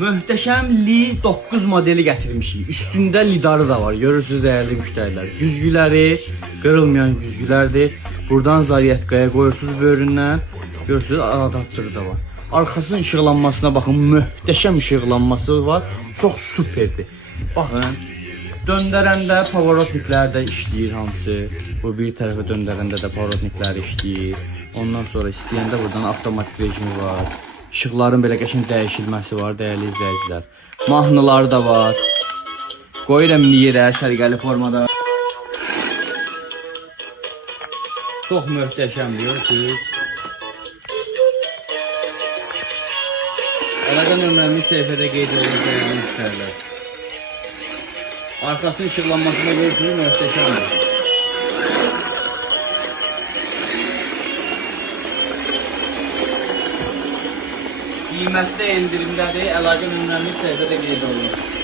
Möhtəşəm Li 9 modeli gətirmişik. Üstündə lidarı da var. Görürsünüz dəyərli müştərilər. Güzgüləri qırılmayan güzgülərdir. Buradan zaryatkaya qoyursunuz böyründən. Görürsünüz adaptörü də var. Arxasının işıqlanmasına baxın. Möhtəşəm işıqlanması var. Çox superdir. Baxın. Döndərəndə pavorotniklər də işləyir hamısı. Bu bir tərəfə döndərəndə də pavorotniklər işləyir. Ondan sonra istəyəndə buradan avtomatik rejimi var. İşıqların belə qəşəng dəyişilməsi var, dəyərli izləyicilər. Mahnıları da var. Qoyuram yerə sərgəli formada. Çox möhtəşəm görürsünüz. Əlaqə nömrəmi səhifədə qeyd olunur dəyərli müştərilər. Arxasının işıqlanmasına görürsünüz, möhtəşəmdir. Qiymətli endirimdədir, əlaqə nömrəmi səhifədə qeyd olunur.